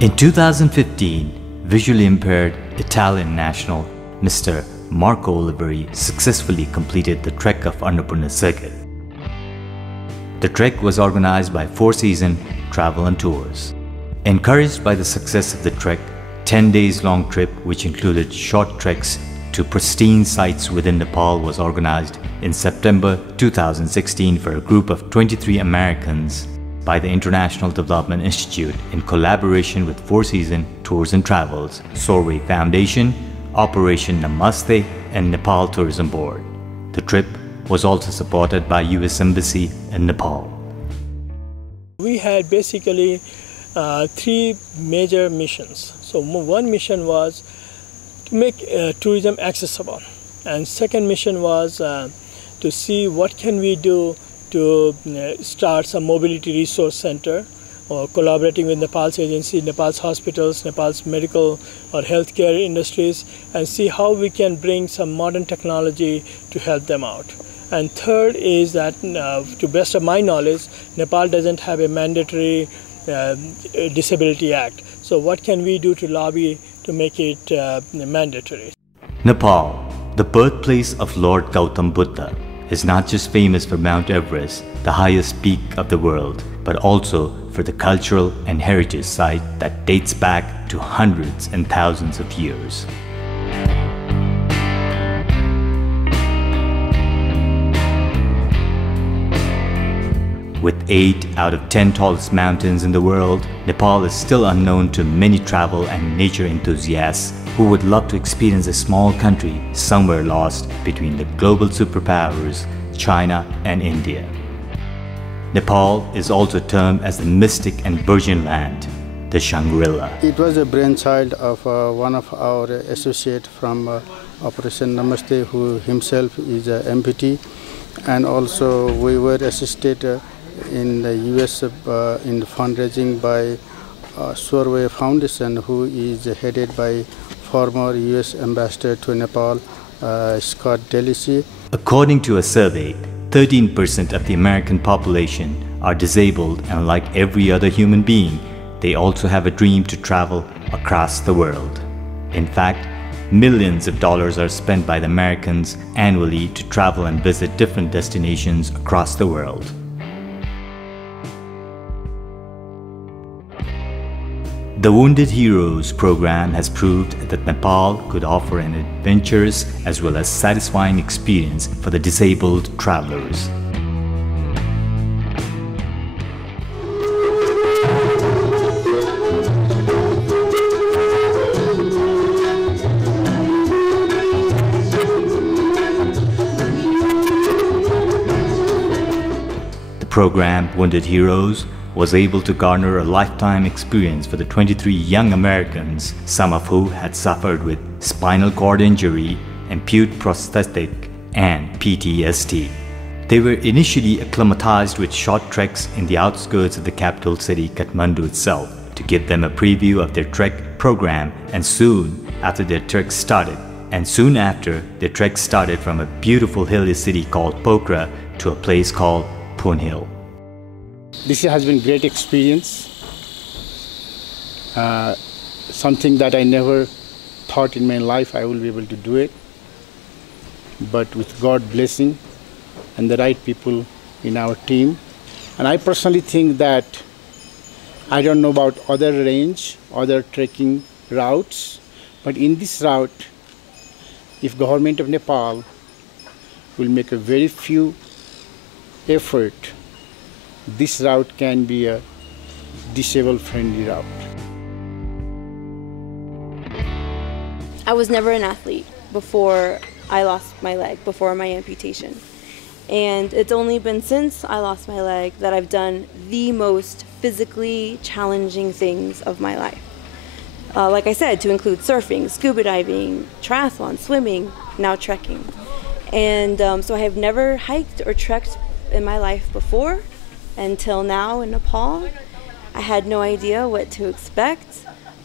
In 2015, visually impaired Italian national Mr. Marco Oliveri successfully completed the Trek of Annapurna circuit. The trek was organized by Four Seasons Travel and Tours. Encouraged by the success of the trek, 10 days long trip which included short treks to pristine sites within Nepal was organized in September 2016 for a group of 23 Americans by the International Development Institute in collaboration with Four Seasons Tours and Travels, Sorway Foundation, Operation Namaste and Nepal Tourism Board. The trip was also supported by US Embassy in Nepal. We had basically three major missions. So one mission was to make tourism accessible, and second mission was to see what can we do to start some mobility resource center, or collaborating with Nepal's agency, Nepal's hospitals, Nepal's medical or healthcare industries, and see how we can bring some modern technology to help them out. And third is that, to best of my knowledge, Nepal doesn't have a mandatory disability act. So what can we do to lobby to make it mandatory? Nepal, the birthplace of Lord Gautam Buddha, is not just famous for Mount Everest, the highest peak of the world, but also for the cultural and heritage site that dates back to hundreds and thousands of years. With 8 out of 10 tallest mountains in the world, Nepal is still unknown to many travel and nature enthusiasts who would love to experience a small country somewhere lost between the global superpowers, China and India. Nepal is also termed as the mystic and virgin land, the Shangri-La. It was a brainchild of one of our associates from Operation Namaste, who himself is an amputee, and also we were assisted in the US in fundraising by Sorway Foundation, who is headed by former US Ambassador to Nepal, Scott Delisy. According to a survey, 13% of the American population are disabled, and like every other human being, they also have a dream to travel across the world. In fact, millions of dollars are spent by the Americans annually to travel and visit different destinations across the world. The Wounded Heroes program has proved that Nepal could offer an adventurous as well as satisfying experience for the disabled travelers. The program Wounded Heroes was able to garner a lifetime experience for the 23 young Americans, some of who had suffered with spinal cord injury, amputee prosthetic, and PTSD. They were initially acclimatized with short treks in the outskirts of the capital city, Kathmandu itself, to give them a preview of their trek program, and soon after their trek started from a beautiful hilly city called Pokhara to a place called Punhil. This has been a great experience, something that I never thought in my life I will be able to do it, but with God's blessing and the right people in our team. And I personally think that I don't know about other range, other trekking routes, but in this route, if government of Nepal will make a very few effort, this route can be a disabled-friendly route. I was never an athlete before I lost my leg, before my amputation. And it's only been since I lost my leg that I've done the most physically challenging things of my life. Like I said, to include surfing, scuba diving, triathlon, swimming, now trekking. And so I have never hiked or trekked in my life before. Until now in Nepal, I had no idea what to expect,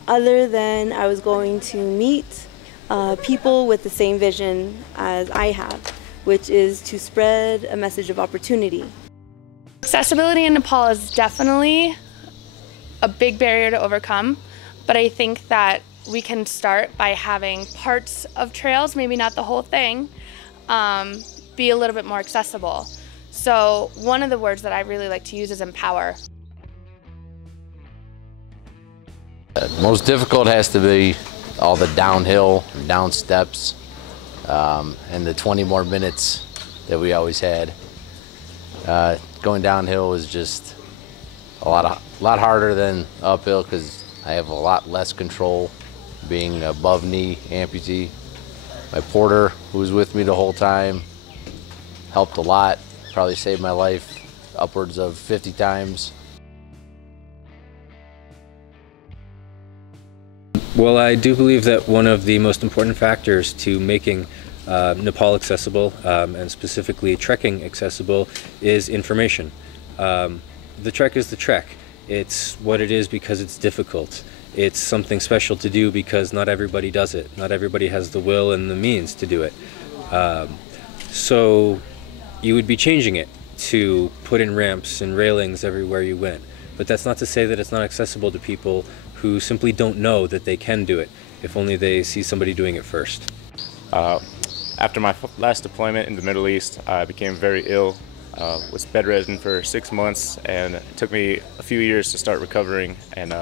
other than I was going to meet people with the same vision as I have, which is to spread a message of opportunity. Accessibility in Nepal is definitely a big barrier to overcome. but I think that we can start by having parts of trails, maybe not the whole thing, be a little bit more accessible. So one of the words that I really like to use is empower. Most difficult has to be all the downhill, down steps, and the 20 more minutes that we always had. Going downhill was just a lot harder than uphill because I have a lot less control being above knee amputee. My porter, who was with me the whole time, helped a lot, probably saved my life upwards of 50 times. Well, I do believe that one of the most important factors to making Nepal accessible, and specifically trekking accessible, is information. The trek is the trek. It's what it is because it's difficult. It's something special to do because not everybody does it. Not everybody has the will and the means to do it. So you would be changing it to put in ramps and railings everywhere you went. But that's not to say that it's not accessible to people who simply don't know that they can do it, if only they see somebody doing it first. After my last deployment in the Middle East, I became very ill, was bedridden for 6 months, and it took me a few years to start recovering, and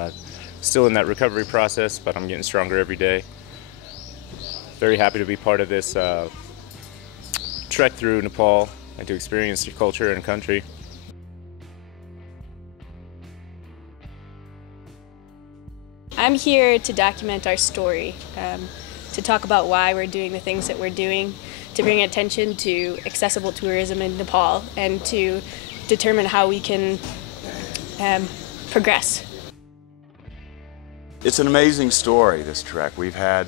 still in that recovery process, but I'm getting stronger every day. Very happy to be part of this trek through Nepal and to experience your culture and country. I'm here to document our story, to talk about why we're doing the things that we're doing, to bring attention to accessible tourism in Nepal, and to determine how we can progress. It's an amazing story, this trek. We've had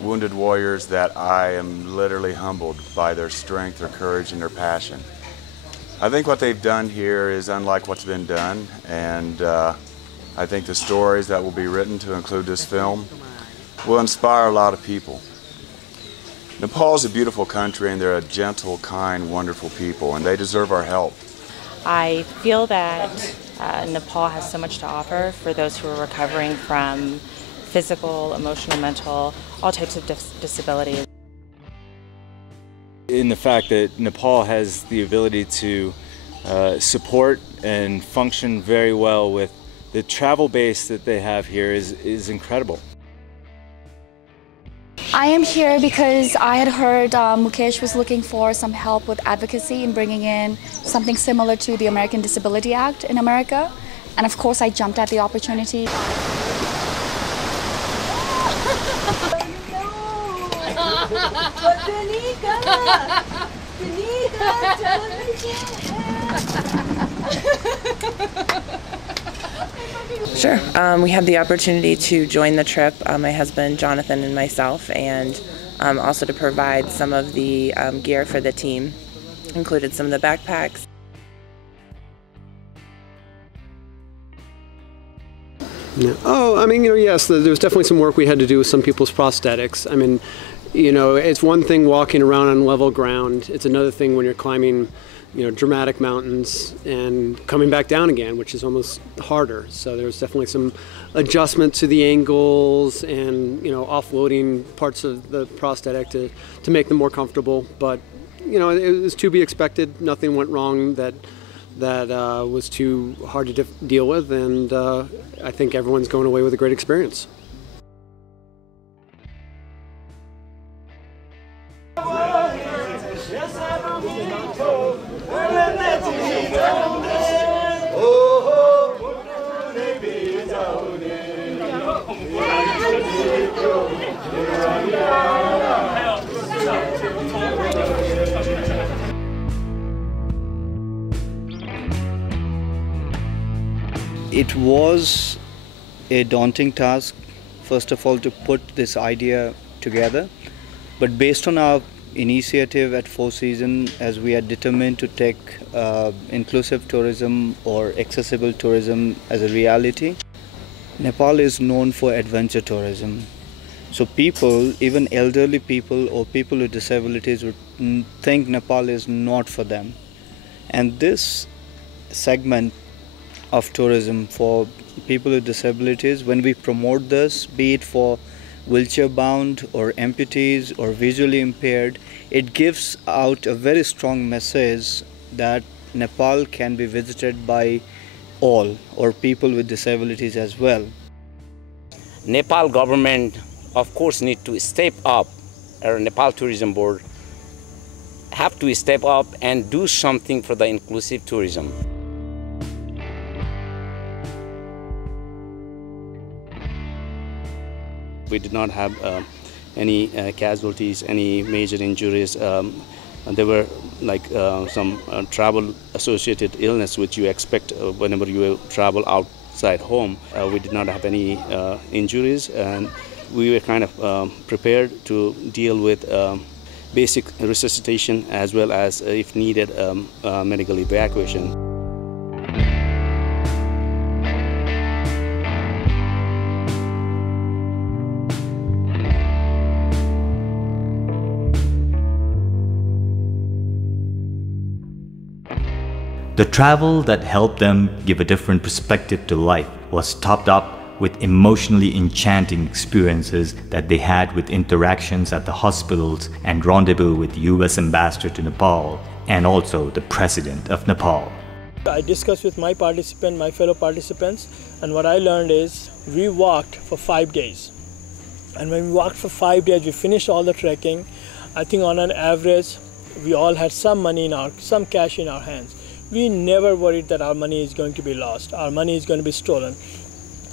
wounded warriors that I am literally humbled by their strength, their courage, and their passion. I think what they've done here is unlike what's been done, and I think the stories that will be written to include this film will inspire a lot of people. Nepal is a beautiful country, and they're a gentle, kind, wonderful people, and they deserve our help. I feel that Nepal has so much to offer for those who are recovering from physical, emotional, mental, all types of disabilities. In the fact that Nepal has the ability to support and function very well with the travel base that they have here is incredible. I am here because I had heard Mukesh was looking for some help with advocacy in bringing in something similar to the American Disability Act in America. And of course I jumped at the opportunity. Sure. We had the opportunity to join the trip, my husband Jonathan and myself, and also to provide some of the gear for the team, included some of the backpacks. Yeah. Oh, I mean, yes, there was definitely some work we had to do with some people's prosthetics. I mean, it's one thing walking around on level ground. It's another thing when you're climbing, dramatic mountains and coming back down again, which is almost harder. So there's definitely some adjustment to the angles and, offloading parts of the prosthetic to make them more comfortable. But, it was to be expected. Nothing went wrong that was too hard to deal with, and I think everyone's going away with a great experience. It was a daunting task, first of all, to put this idea together. But based on our initiative at Four Seasons, as we are determined to take inclusive tourism or accessible tourism as a reality, Nepal is known for adventure tourism. So people, even elderly people or people with disabilities, would think Nepal is not for them. And this segment of tourism for people with disabilities, when we promote this, be it for wheelchair bound or amputees or visually impaired, it gives out a very strong message that Nepal can be visited by all, or people with disabilities as well. Nepal government, of course, need to step up, or Nepal Tourism Board have to step up and do something for the inclusive tourism. We did not have any casualties, any major injuries. There were like some travel associated illness which you expect whenever you travel outside home. We did not have any injuries, and we were kind of prepared to deal with basic resuscitation as well as, if needed, medical evacuation. The travel that helped them give a different perspective to life was topped up with emotionally enchanting experiences that they had with interactions at the hospitals and rendezvous with the US Ambassador to Nepal and also the President of Nepal. I discussed with my fellow participants, and what I learned is we walked for 5 days. And when we walked for 5 days, we finished all the trekking. I think on an average, we all had some cash in our hands. We never worried that our money is going to be lost, our money is going to be stolen,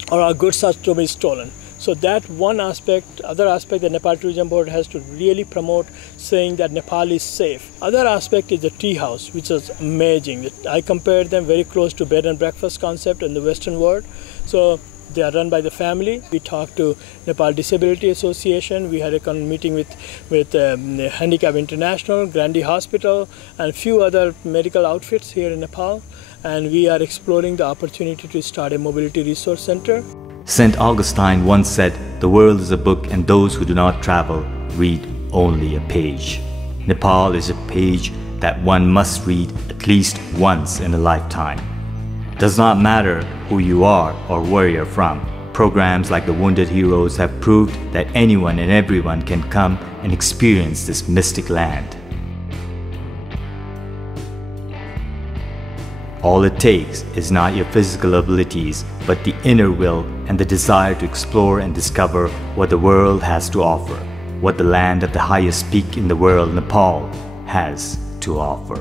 or our goods are to be stolen. So that one aspect, other aspect the Nepal Tourism Board has to really promote, saying that Nepal is safe. Other aspect is the tea house, which is amazing. I compared them very close to bed and breakfast concept in the Western world. So they are run by the family. We talked to Nepal Disability Association. We had a meeting with Handicap International, Grandi Hospital, and a few other medical outfits here in Nepal. And we are exploring the opportunity to start a mobility resource center. St. Augustine once said, "The world is a book and those who do not travel read only a page." Nepal is a page that one must read at least once in a lifetime. Does not matter who you are or where you're from. Programs like the Wounded Heroes have proved that anyone and everyone can come and experience this mystic land. All it takes is not your physical abilities, but the inner will and the desire to explore and discover what the world has to offer, what the land at the highest peak in the world, Nepal, has to offer.